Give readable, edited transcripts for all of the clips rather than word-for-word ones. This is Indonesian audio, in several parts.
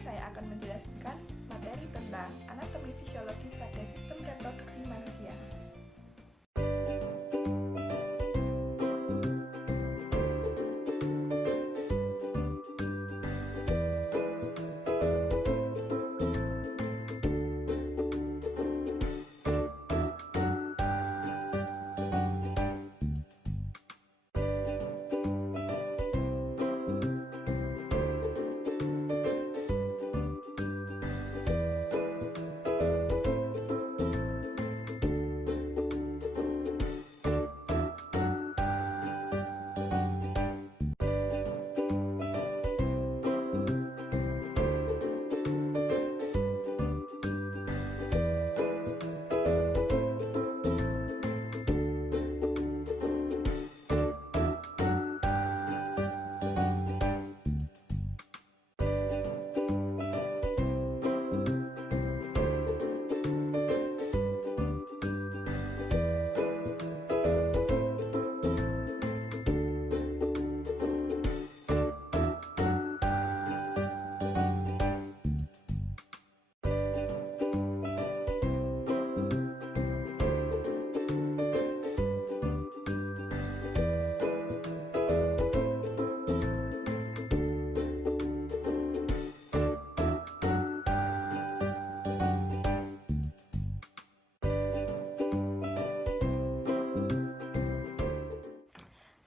saya akan menjelaskan materi tentang anatomi fisiologi pada sistem reproduksi manusia.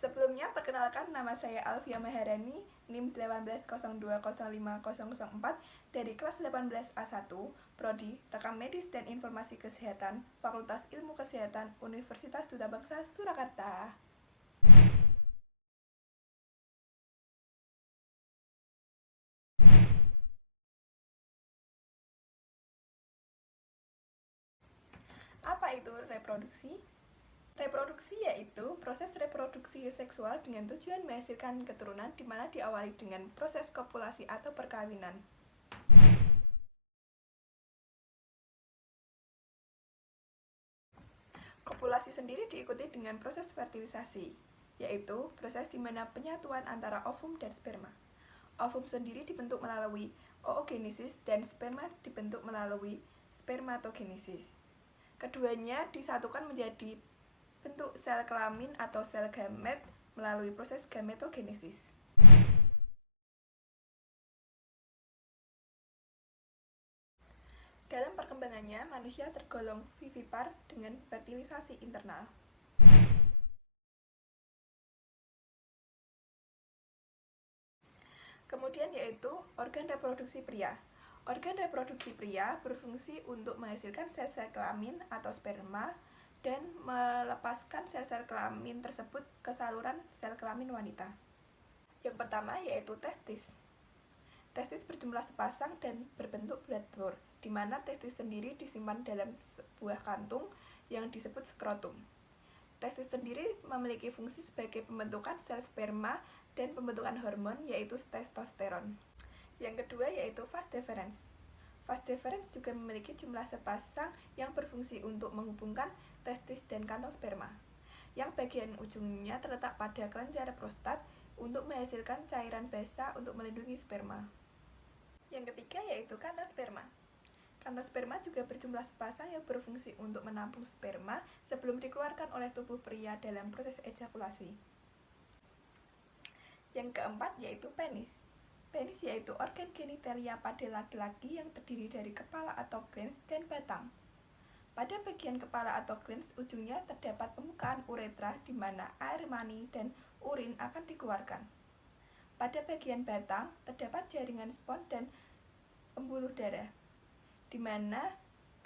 Sebelumnya, perkenalkan, nama saya Alfia Maharani, NIM 180205004 dari kelas 18A1, Prodi Rekam Medis dan Informasi Kesehatan, Fakultas Ilmu Kesehatan, Universitas Duta Bangsa, Surakarta. Apa itu reproduksi? Reproduksi yaitu proses reproduksi seksual dengan tujuan menghasilkan keturunan di mana diawali dengan proses kopulasi atau perkawinan. Kopulasi sendiri diikuti dengan proses fertilisasi, yaitu proses di mana penyatuan antara ovum dan sperma. Ovum sendiri dibentuk melalui oogenesis dan sperma dibentuk melalui spermatogenesis. Keduanya disatukan menjadi bentuk sel kelamin atau sel gamet melalui proses gametogenesis. Dalam perkembangannya, manusia tergolong vivipar dengan fertilisasi internal. Kemudian yaitu organ reproduksi pria. Organ reproduksi pria berfungsi untuk menghasilkan sel-sel kelamin atau sperma dan melepaskan sel-sel kelamin tersebut ke saluran sel kelamin wanita. Yang pertama yaitu testis. Testis berjumlah sepasang dan berbentuk bulat telur, di mana testis sendiri disimpan dalam sebuah kantung yang disebut skrotum. Testis sendiri memiliki fungsi sebagai pembentukan sel sperma dan pembentukan hormon yaitu testosteron. Yang kedua yaitu vas deferens. Vas deferens juga memiliki jumlah sepasang yang berfungsi untuk menghubungkan testis dan kantong sperma, yang bagian ujungnya terletak pada kelenjar prostat untuk menghasilkan cairan basah untuk melindungi sperma. Yang ketiga yaitu kantong sperma. Kantong sperma juga berjumlah sepasang yang berfungsi untuk menampung sperma sebelum dikeluarkan oleh tubuh pria dalam proses ejakulasi. Yang keempat yaitu penis. Penis yaitu organ genitalia pada laki-laki yang terdiri dari kepala atau glans dan batang. Pada bagian kepala atau glans ujungnya terdapat permukaan uretra di mana air mani dan urin akan dikeluarkan. Pada bagian batang terdapat jaringan spons dan pembuluh darah, di mana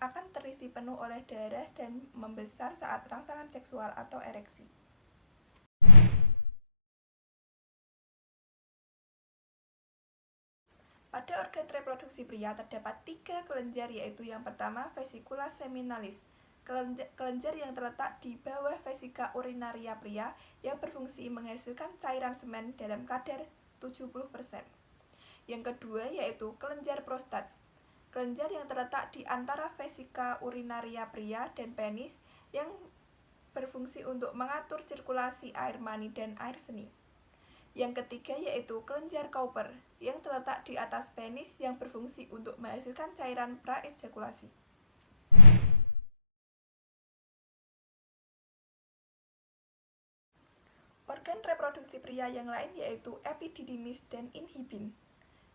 akan terisi penuh oleh darah dan membesar saat rangsangan seksual atau ereksi. Pada organ reproduksi pria terdapat 3 kelenjar yaitu yang pertama vesicula seminalis, kelenjar yang terletak di bawah vesika urinaria pria yang berfungsi menghasilkan cairan semen dalam kadar 70%. Yang kedua yaitu kelenjar prostat, kelenjar yang terletak di antara vesika urinaria pria dan penis yang berfungsi untuk mengatur sirkulasi air mani dan air seni. Yang ketiga yaitu kelenjar Cowper yang terletak di atas penis yang berfungsi untuk menghasilkan cairan praejakulasi. Organ reproduksi pria yang lain yaitu epididymis dan inhibin.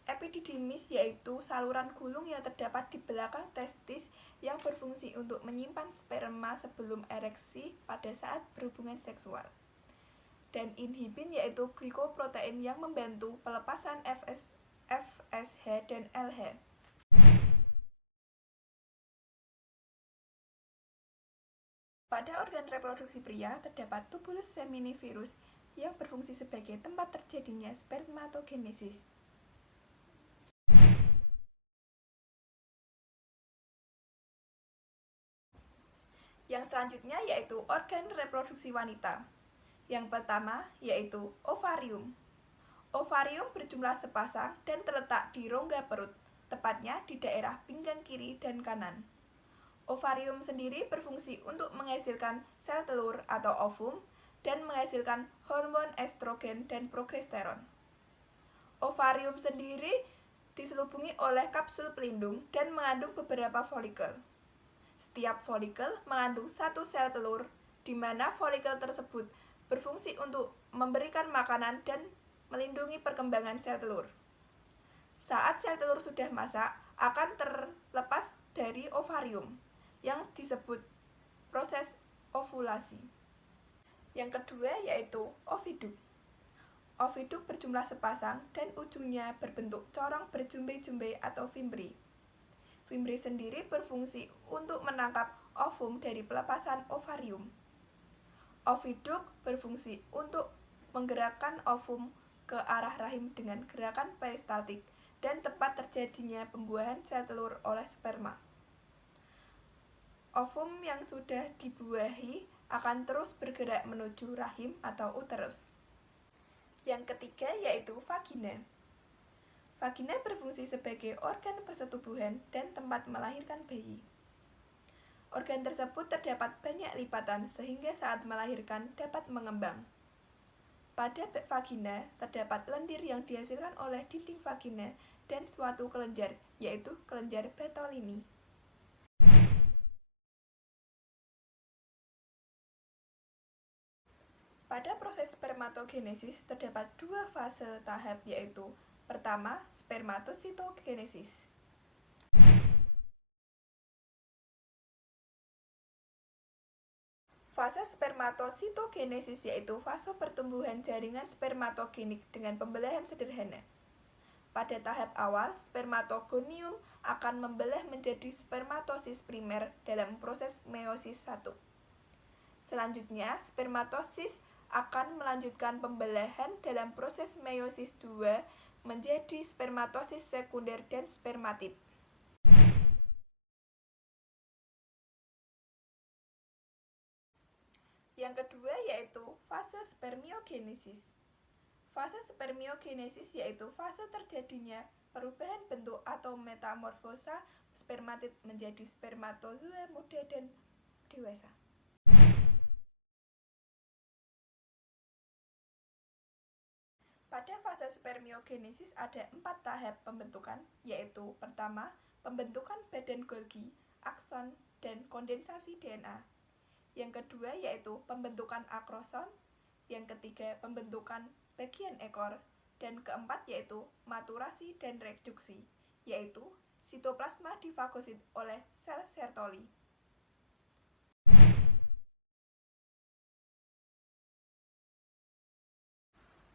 Epididymis yaitu saluran gulung yang terdapat di belakang testis yang berfungsi untuk menyimpan sperma sebelum ereksi pada saat berhubungan seksual. Dan inhibin yaitu glikoprotein yang membantu pelepasan FSH dan LH. Pada organ reproduksi pria terdapat tubulus seminiferus yang berfungsi sebagai tempat terjadinya spermatogenesis. Yang selanjutnya yaitu organ reproduksi wanita. Yang pertama yaitu ovarium. Ovarium berjumlah sepasang dan terletak di rongga perut, tepatnya di daerah pinggang kiri dan kanan. Ovarium sendiri berfungsi untuk menghasilkan sel telur atau ovum dan menghasilkan hormon estrogen dan progesteron. Ovarium sendiri diselubungi oleh kapsul pelindung dan mengandung beberapa folikel. Setiap folikel mengandung satu sel telur, di mana folikel tersebut berfungsi untuk memberikan makanan dan melindungi perkembangan sel telur. Saat sel telur sudah masak, akan terlepas dari ovarium, yang disebut proses ovulasi. Yang kedua yaitu oviduk. Oviduk berjumlah sepasang dan ujungnya berbentuk corong berjumbai-jumbai atau fimbri. Fimbri sendiri berfungsi untuk menangkap ovum dari pelepasan ovarium. Oviduk berfungsi untuk menggerakkan ovum ke arah rahim dengan gerakan peristaltik dan tempat terjadinya pembuahan sel telur oleh sperma. Ovum yang sudah dibuahi akan terus bergerak menuju rahim atau uterus. Yang ketiga yaitu vagina. Vagina berfungsi sebagai organ persetubuhan dan tempat melahirkan bayi. Organ tersebut terdapat banyak lipatan sehingga saat melahirkan dapat mengembang. Pada vagina terdapat lendir yang dihasilkan oleh dinding vagina dan suatu kelenjar, yaitu kelenjar Bartolini. Pada proses spermatogenesis terdapat dua fase tahap, yaitu pertama, spermatositogenesis. Fase spermatositogenesis yaitu fase pertumbuhan jaringan spermatogenik dengan pembelahan sederhana. Pada tahap awal, spermatogonium akan membelah menjadi spermatosis primer dalam proses meiosis 1. Selanjutnya, spermatosis akan melanjutkan pembelahan dalam proses meiosis 2 menjadi spermatosis sekunder dan spermatid. Yang kedua yaitu fase spermiogenesis. Fase spermiogenesis yaitu fase terjadinya perubahan bentuk atau metamorfosa spermatid menjadi spermatozoa muda dan dewasa. Pada fase spermiogenesis ada 4 tahap pembentukan, yaitu pertama, pembentukan badan Golgi, akson, dan kondensasi DNA. Yang kedua yaitu pembentukan akroson, yang ketiga pembentukan bagian ekor, dan keempat yaitu maturasi dan reduksi, yaitu sitoplasma difagosit oleh sel Sertoli.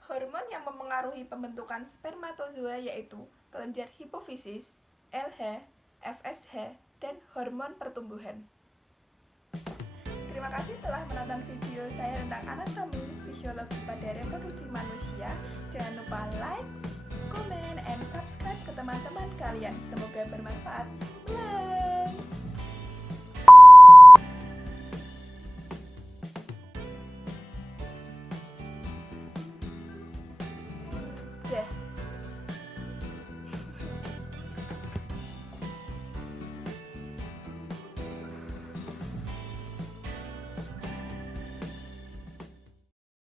Hormon yang memengaruhi pembentukan spermatozoa yaitu kelenjar hipofisis, LH, FSH, dan hormon pertumbuhan. Terima kasih telah menonton video saya tentang anatomi fisiologi pada reproduksi manusia. Jangan lupa like, comment, and subscribe ke teman-teman kalian. Semoga bermanfaat.